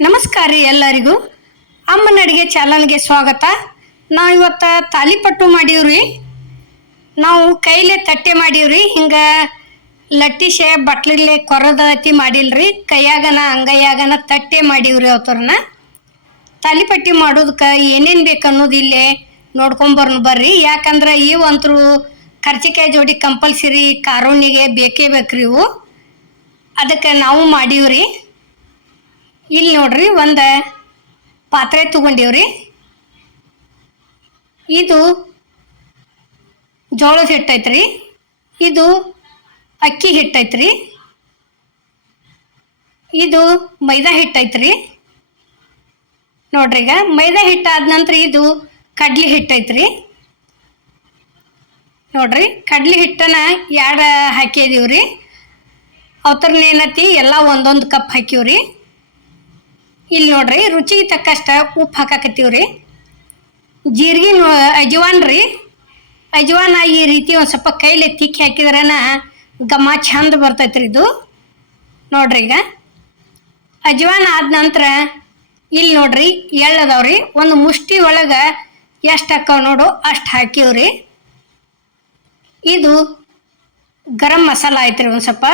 ನಮಸ್ಕಾರ ರೀ ಎಲ್ಲರಿಗೂ. ಅಮ್ಮನ ಅಡುಗೆ ಚಾನಲ್ಗೆ ಸ್ವಾಗತ. ನಾವು ಇವತ್ತು ತಾಲಿಪಟ್ಟು ಮಾಡೀವ್ರಿ. ನಾವು ಕೈಲೇ ತಟ್ಟೆ ಮಾಡೀವ್ರಿ. ಹಿಂಗೆ ಲಟ್ಟಿಸೆ ಬಟ್ಲಲ್ಲೇ ಕೊರದತಿ ಮಾಡಿಲ್ರಿ. ಕೈಯಾಗನ ಅಂಗೈಯಾಗನ ತಟ್ಟೆ ಮಾಡೀವ್ರಿ ಅವ್ರನ್ನ ತಾಲಿಪಟ್ಟಿ ಮಾಡೋದಕ್ಕೆ ಏನೇನು ಬೇಕು ಅನ್ನೋದು ಇಲ್ಲೇ ನೋಡ್ಕೊಂಬರ್ನು ಬರ್ರಿ. ಯಾಕಂದ್ರೆ ಒಂತರು ಕರ್ಚಿಕಾಯಿ ಜೋಡಿ ಕಂಪಲ್ಸರಿ ಕಾರೋಣಿಗೆ ಬೇಕೇ ಬೇಕ್ರಿ ಇವು. ಅದಕ್ಕೆ ನಾವು ಮಾಡೀವ್ರಿ. ಇಲ್ಲಿ ನೋಡ್ರಿ ಒಂದು ಪಾತ್ರೆ ತಗೊಂಡೀವ್ರಿ. ಇದು ಜೋಳದ ಹಿಟ್ಟು ಐತ್ರಿ ಇದು ಅಕ್ಕಿ ಹಿಟ್ಟು ಐತ್ರಿ ಇದು ಮೈದಾ ಹಿಟ್ಟು ಐತ್ರಿ ನೋಡ್ರಿ ಈಗ ಮೈದಾ ಹಿಟ್ಟು ಆದ ನಂತರ ಇದು ಕಡ್ಲಿ ಹಿಟ್ಟು ಐತ್ರಿ ನೋಡ್ರಿ ಕಡ್ಲಿ ಹಿಟ್ಟನ ಎರಡು ಹಾಕಿದೀವ್ರಿ. ಅವ್ರನ್ನ ಏನೈತಿ ಎಲ್ಲ ಒಂದೊಂದು ಕಪ್ ಹಾಕಿವ್ರಿ. ಇಲ್ಲಿ ನೋಡ್ರಿ, ರುಚಿಗೆ ತಕ್ಕಷ್ಟ ಉಪ್ಪು ಹಾಕಾಕತ್ತೀವ್ರಿ. ಜೀರಿಗೆ ಅಜ್ವಾನ್ ರೀ. ಅಜವಾನ ಈ ರೀತಿ ಒಂದು ಸ್ವಲ್ಪ ಕೈಲಿ ತಿಕ್ಕಿ ಹಾಕಿದ್ರನ ಘಮ ಚಂದ ಬರ್ತೈತ್ರಿ ಇದು. ನೋಡ್ರಿ ಈಗ. ಅಜವಾನ ಆದ ನಂತರ ಇಲ್ಲಿ ನೋಡ್ರಿ, ಎಳ್ಳು ರೀ ಒಂದು ಮುಷ್ಟಿ ಒಳಗೆ ಎಷ್ಟು ಹಾಕವ್ ನೋಡು, ಅಷ್ಟು ಹಾಕಿವ್ರಿ. ಇದು ಗರಂ ಮಸಾಲ ಐತ್ರಿ ಒಂದು ಸ್ವಲ್ಪ.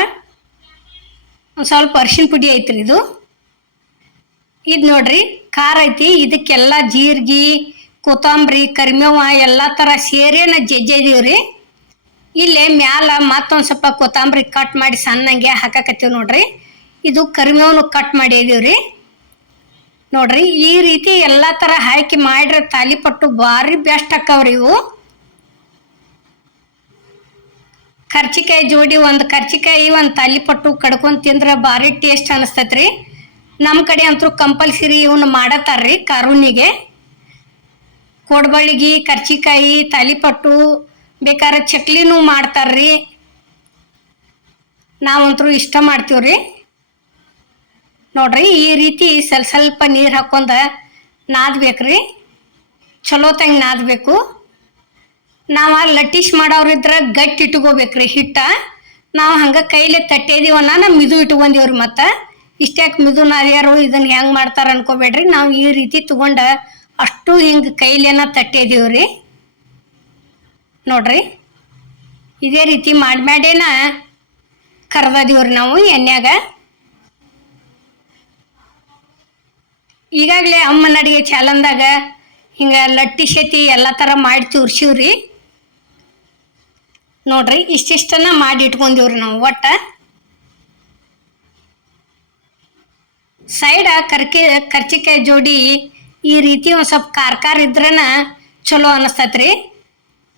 ಒಂದು ಸ್ವಲ್ಪ ಅರ್ಶಿನ ಪುಡಿ ಐತ್ರಿ ಇದು. ಇದು ನೋಡ್ರಿ, ಖಾರ ಐತಿ. ಇದಕ್ಕೆಲ್ಲ ಜೀರ್ಗಿ, ಕೊತ್ತಂಬರಿ, ಕರಿಮೇವ, ಎಲ್ಲ ಥರ ಸೇರೇನ ರೀ ಇಲ್ಲೇ ಮ್ಯಾಲ ಮತ್ತೊಂದು ಸ್ವಲ್ಪ ಕೊತ್ತಂಬರಿ ಕಟ್ ಮಾಡಿ ಸಣ್ಣಂಗೆ ಹಾಕಕತ್ತೀವಿ ನೋಡ್ರಿ. ಇದು ಕರಿಮೇವನು ಕಟ್ ಮಾಡಿ ಮಾಡಿದೀವ್ರಿ ನೋಡ್ರಿ, ಈ ರೀತಿ ಎಲ್ಲ ಥರ ಹಾಕಿ ಮಾಡ್ರೆ ತಾಲಿಪಟ್ಟು ಭಾರಿ ಬೆಸ್ಟ್ ಆಕ್ಕವ್ರಿ ಇವು. ಕರ್ಚಿಕಾಯಿ ಜೋಡಿ ಒಂದು ಕರ್ಚಿಕಾಯಿ ಒಂದು ತಾಲಿಪಟ್ಟು ಕಡ್ಕೊಂಡು ತಿಂದ್ರೆ ಭಾರಿ ಟೇಸ್ಟ್ ಅನಿಸ್ತೈತ್ರಿ. ನಮ್ಮ ಕಡೆ ಅಂತೂ ಕಂಪಲ್ಸರಿ ಇವನ್ನ ಮಾಡತ್ತಾರ್ರಿ ಕರುಣಿಗೆ ಕೋಡ್ಬಳಿಗಿ ಕರ್ಚಿಕಾಯಿ, ತಾಲಿಪಟ್ಟು ಬೇಕಾದ್ರೆ ಚಕ್ಲಿನೂ ಮಾಡ್ತಾರ್ರಿ. ನಾವಂತೂ ಇಷ್ಟ ಮಾಡ್ತೀವ್ರಿ. ನೋಡ್ರಿ ಈ ರೀತಿ ಸ್ವಲ್ಪ ಸ್ವಲ್ಪ ನೀರು ಹಾಕೊಂಡ ನಾದ್ಬೇಕ್ರಿ ಚಲೋ ತಂಗ ನಾದಬೇಕು ನಾವು ಲಟ್ಟಿಸ್ ಮಾಡೋರಿದ್ರೆ ಗಟ್ಟಿ ಇಟ್ಕೋಬೇಕ್ರಿ ಹಿಟ್ಟ. ನಾವು ಹಂಗೆ ಕೈಲೇ ತಟ್ಟಿದೀವನ್ನ ನಮ್ಮ ಇದು ಇಟ್ಕೊಂದೀವ್ರಿ ಮತ್ತೆ. ಇಷ್ಟ್ಯಾಕೆ ಮಿದುನ್ ನಾದ್ಯಾರು ಇದನ್ನ ಹೆಂಗ್ ಮಾಡ್ತಾರ ಅನ್ಕೋಬೇಡ್ರಿ. ನಾವು ಈ ರೀತಿ ತಗೊಂಡ ಅಷ್ಟು ಹಿಂಗೆ ಕೈಲೇನ ತಟ್ಟೇದೀವ್ರಿ. ನೋಡ್ರಿ. ಇದೇ ರೀತಿ ಮಾಡ್ಬೇಡೇನ ಕರ್ದದೀವ್ರಿ ನಾವು ಎಣ್ಣೆಗ ಈಗಾಗಲೇ ಅಮ್ಮನ ಅಡಿಗೆ ಚಾಲನ್ದಾಗ ಹಿಂಗೆ ಲಟ್ಟಿ ಶತಿ ಎಲ್ಲ ಥರ ಮಾಡಿ ತೋರ್ಸಿವ್ರಿ. ನೋಡ್ರಿ, ಇಷ್ಟಿಷ್ಟನ್ನ ಮಾಡಿ ಇಟ್ಕೊಂಡಿವ್ರಿ ನಾವು ಒಟ್ಟ. ಸೈಡ ಕರ್ಕಿ, ಕರ್ಚಿಕಾಯಿ ಜೋಡಿ ಈ ರೀತಿ ಒಂದು ಸ್ವಲ್ಪ ಖಾರ ಖಾರ ಇದ್ರನ ಚಲೋ ರೀ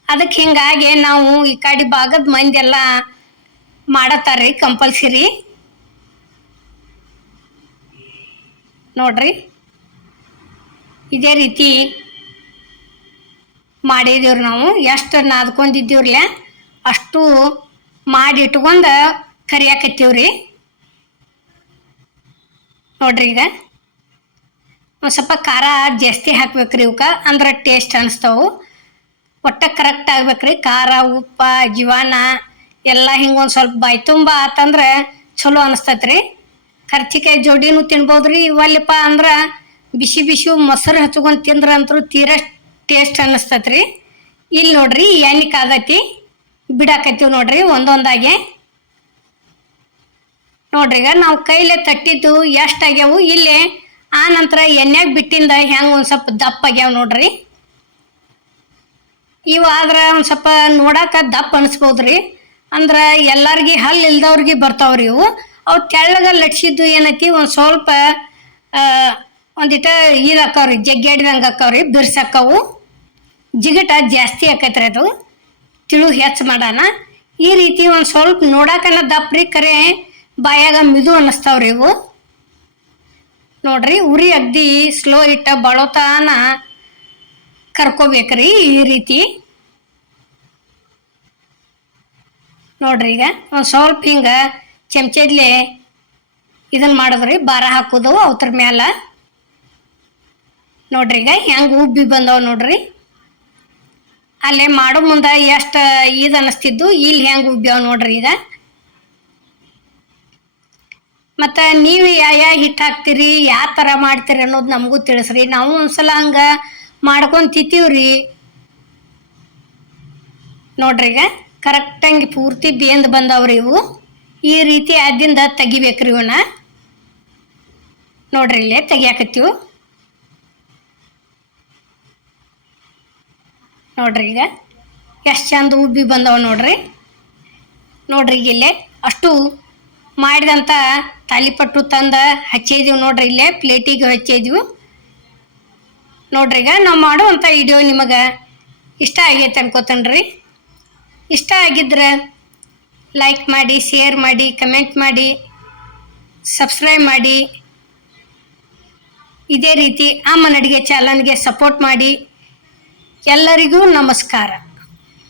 ಅದಕ್ಕೆ ಹಿಂಗಾಗಿ ನಾವು ಈ ಕಡೆ ಭಾಗದ ಮಂದಿ ಎಲ್ಲ ಮಾಡತ್ತಾರ್ರಿ ಕಂಪಲ್ಸರಿ. ನೋಡ್ರಿ. ಇದೇ ರೀತಿ ಮಾಡಿದೀವ್ರಿ ನಾವು. ಎಷ್ಟು ನಾದ್ಕೊಂಡಿದ್ದೀವ್ರಲ್ಲ ಅಷ್ಟು ಮಾಡಿ ಇಟ್ಕೊಂಡು ಕರಿಯಾಕತ್ತೀವ್ರಿ. ನೋಡ್ರಿ ಈಗ. ಒಂದು ಸ್ವಲ್ಪ ಖಾರ ಜಾಸ್ತಿ ಹಾಕ್ಬೇಕ್ರಿ ಇವಕ್ಕೆ ಅಂದ್ರೆ ಟೇಸ್ಟ್ ಅನಿಸ್ತಾವು. ಒಟ್ಟ ಕರೆಕ್ಟ್ ಆಗ್ಬೇಕ್ರಿ. ಖಾರ, ಉಪ್ಪ, ಜೀವಾನ, ಎಲ್ಲ ಹಿಂಗೆ ಒಂದು ಸ್ವಲ್ಪ ಬಾಯಿ ತುಂಬ ಆತಂದ್ರೆ ಚಲೋ ಅನಿಸ್ತೈತ್ರಿ. ಕರ್ಚಿಕಾಯಿ ಜೋಡಿನೂ ತಿನ್ಬೋದ್ರಿ ಇವಲ್ಲಪ್ಪ ಅಂದ್ರೆ ಬಿಸಿ ಬಿಸಿ ಮೊಸರು ಹಚ್ಕೊಂಡು ತಿಂದ್ರೆ ಅಂತೂ ತೀರಾ ಟೇಸ್ಟ್ ಅನ್ನಿಸ್ತೈತ್ರಿ ಇಲ್ಲಿ ನೋಡ್ರಿ ಎಣ್ಣೆ ಕಾದೈತಿ ಬಿಡಾಕತ್ತೀವಿ ನೋಡ್ರಿ ಒಂದೊಂದಾಗೆ. ನೋಡ್ರಿ, ಈಗ ನಾವು ಕೈಲೇ ತಟ್ಟಿದ್ದು ಎಷ್ಟು ಆಗ್ಯಾವು ಇಲ್ಲೇ. ಆ ನಂತರ ಎಣ್ಣೆಗೆ ಬಿಟ್ಟಿಂದ ಹೆಂಗೆ ಒಂದು ಸ್ವಲ್ಪ ದಪ್ಪ ಆಗ್ಯಾವ ನೋಡ್ರಿ. ಇವು ಆದ್ರೆ ಒಂದು ಸ್ವಲ್ಪ ನೋಡಾಕ ದಪ್ಪ ಅನಿಸ್ಬೋದ್ರಿ. ಅಂದ್ರೆ ಎಲ್ಲರಿಗೆ ಹಲ್ಲು ಇಲ್ದವ್ರಿಗೆ ಬರ್ತಾವ್ರಿ ಇವು. ಅವು ತೆಳ್ಳಗ ಲಟ್ಸಿದ್ದು ಏನೈತಿ ಒಂದು ಸ್ವಲ್ಪ ಒಂದಿಟ ಇದು ಹಾಕವ್ರಿ ಜಗ್ಗಾಡಿದಂಗೆ ಹಾಕವ್ರಿ ಬಿರ್ಸಾಕವು ಜಿಗಟ ಜಾಸ್ತಿ ಆಕೈತ್ರಿ ಅದು. ತಿಳು ಹೆಚ್ಚು ಮಾಡೋಣ ಈ ರೀತಿ ಒಂದು ಸ್ವಲ್ಪ ನೋಡಾಕನ ರೀ ಕರೆ. ಬಾಯಾಗ ಮಿದು ಅನ್ನಿಸ್ತಾವ್ರಿ ಇವು. ನೋಡ್ರಿ ಉರಿ ಅಗ್ದಿ ಸ್ಲೋ ಇಟ್ಟ ಬಳೋತಾನ ಕರ್ಕೋಬೇಕ್ರಿ ಈ ರೀತಿ. ನೋಡ್ರಿ ಈಗ ಒಂದು ಸ್ವಲ್ಪ ಹಿಂಗೆ ಚಮಚದ್ಲೆ ಇದನ್ನ ಮಾಡಿದ್ರಿ, ಬಾರ ಹಾಕೋದು ಅವತ್ರ ಮ್ಯಾಲ. ನೋಡ್ರಿ ಈಗ ಹೆಂಗೆ ಉಬ್ಬಿ ಬಂದವ ನೋಡ್ರಿ. ಅಲ್ಲೇ ಮಾಡೋ ಮುಂದೆ ಎಷ್ಟು ಇದು ಅನ್ನಿಸ್ತಿದ್ದು, ಇಲ್ಲಿ ಹೆಂಗೆ ಉಬ್ಬ್ಯಾವ ನೋಡ್ರಿ ಈಗ. ಮತ್ತು ನೀವು ಯಾವ ಯಾವ ಹಿಟ್ಟು ಹಾಕ್ತೀರಿ ಯಾವ ಥರ ಮಾಡ್ತೀರಿ ಅನ್ನೋದು ನಮಗೂ ತಿಳಿಸ್ರಿ. ನಾವು ಒಂದ್ಸಲ ಹಂಗೆ ಮಾಡ್ಕೊಂಡು ತಿಂತೀವ್ರಿ. ನೋಡ್ರಿ ಈಗ ಕರೆಕ್ಟಂಗೆ ಪೂರ್ತಿ ಬೇಂದು ಬಂದವ್ರಿ ಇವು. ಈ ರೀತಿ ಆದಿಂದ ತೆಗಿಬೇಕ್ರಿ ಇವನ್ನ ನೋಡ್ರಿ ಇಲ್ಲೇ ತೆಗಿಯಾಕತ್ತೀವಿ. ನೋಡ್ರಿ ಈಗ, ಎಷ್ಟು ಚಂದ ಉಬ್ಬಿ ಬಂದವ ನೋಡ್ರಿ. ನೋಡ್ರಿ ಇಲ್ಲೇ, ಅಷ್ಟು ಮಾಡಿದಂಥ ತಾಲಿಪಟ್ಟು ತಂದು ಹಚ್ಚಿದೀವಿ ನೋಡ್ರಿ ಇಲ್ಲೇ, ಪ್ಲೇಟಿಗೆ ಹಚ್ಚಿದ್ವಿ. ನೋಡ್ರಿ ಈಗ ನಾವು ಮಾಡುವಂಥ ವಿಡಿಯೋ ನಿಮಗೆ ಇಷ್ಟ ಆಗೈತೆ ಅನ್ಕೋತೇನ್ರಿ. ಇಷ್ಟ ಆಗಿದ್ರೆ ಲೈಕ್ ಮಾಡಿ ಶೇರ್ ಮಾಡಿ ಕಮೆಂಟ್ ಮಾಡಿ ಸಬ್ಸ್ಕ್ರೈಬ್ ಮಾಡಿ. ಇದೇ ರೀತಿ ಅಮ್ಮನ ಅಡುಗೆ ಚಾನಲ್ಗೆ ಸಪೋರ್ಟ್ ಮಾಡಿ. ಎಲ್ಲರಿಗೂ ನಮಸ್ಕಾರ.